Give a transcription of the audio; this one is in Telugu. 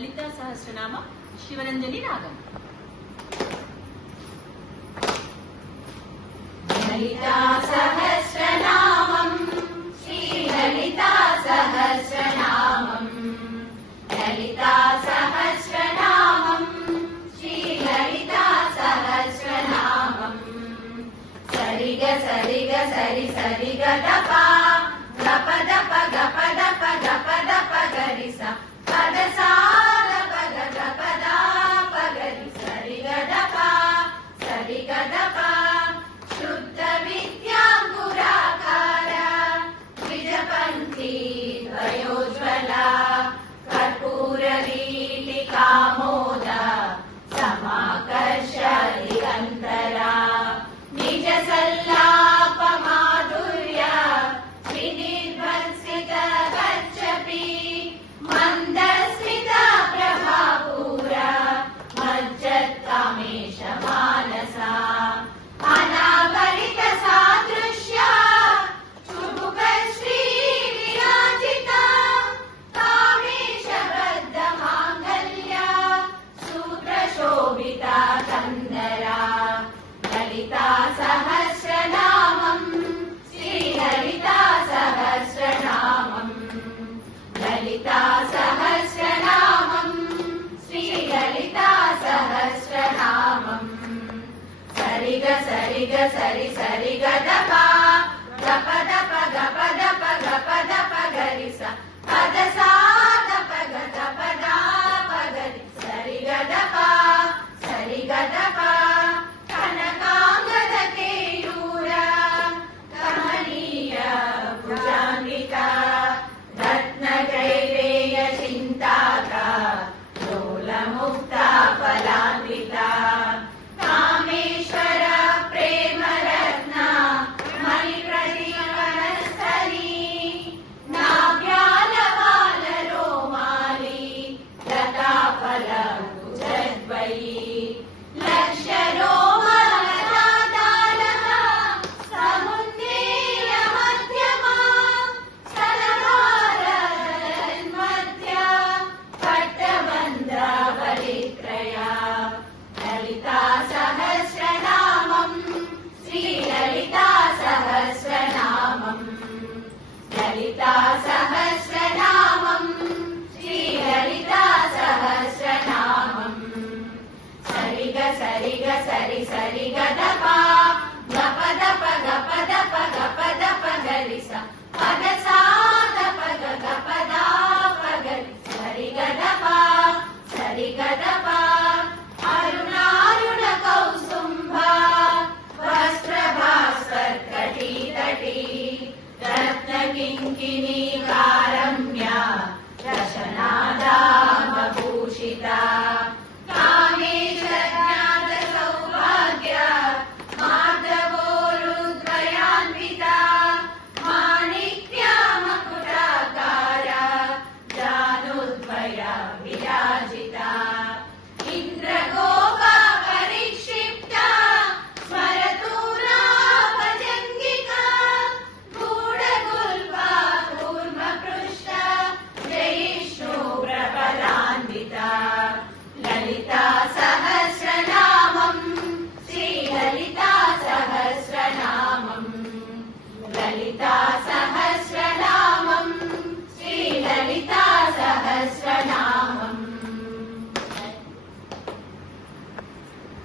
లలితా సహస్రనామం శివరంజని రాగం. లలితా సహస్రనామం శ్రీ లలితా సహస్రనామం లలితా సహస్రనామం శ్రీ లలితా సహస్రనామం సరిగ సరిగ సరి సరిగ దప గప దప గప దప గప దప గరిస పద సాద పగ గప దప గరి సరిగ దప సరిగ దప శుద్ధ విద్యాంకురాకార ద్విజపంథీ ద్వయోజ్వల కర్పూర వీటి కామోద సమాకర్ష దిగంతరా నిజ సల్లాప మాధుర్య వినిర్భర్సిత గచ్చపి మందస్మిత ప్రభాపూర మజ్జత్కామేశ మానసా అనాభరిత సాదృశ్య శుభుక శ్రీ విరాజిత కామేశ బద్ధ మాంగళ్య సుప్రశోభిత కందరా లలితా సహస్రనామం శ్రీ లలితా సహస్రనామం లలితా సహస్రనామం శ్రీ లలితా సహస్రనామం సరిగ సరిగ సరి సరిగ దప గప దప గప దప గప దప గరిస పద సాద పగ దప దప గరి సరిగ దప సరిగ దప కనకాంగద కేయూర కమనీయ భుజాన్విత రత్న జైవేయ చింతాక లోలముక్త ఫలాన్విత కామేశ్వర ప్రేమ రత్న మణి ప్రదీపనస్థలి నాభ్యాల బాల రోమాలి లతా ఫల భుజద్వయీ లక్ష్య రోమలతాదాలక సమున్నేయ మధ్యమా సలహార మధ్య పట్టబంధ బలిత్రయ లలితా సహస్రనామం శ్రీ లలితా సహస్రనామం లలితా సహస్రనామం శ్రీ లలితా సహస్రనామం సరిగ సరిగ సరి సరిగ దప గప దప గప దప గప దప గరిస పద సాద పగ గప దప గరి సరిగ దప సరిగ దప అరుణారుణ కౌసుంభ వస్త్రభాస్వర్ కటీ తటీ రత్న కింకిణీ కారమ్య రశనాదామభూషిత కామేశ జ్ఞాత సౌభాగ్య మాధవోరుద్వయాన్విత మాణిక్య మకుటాకార జానుద్వయ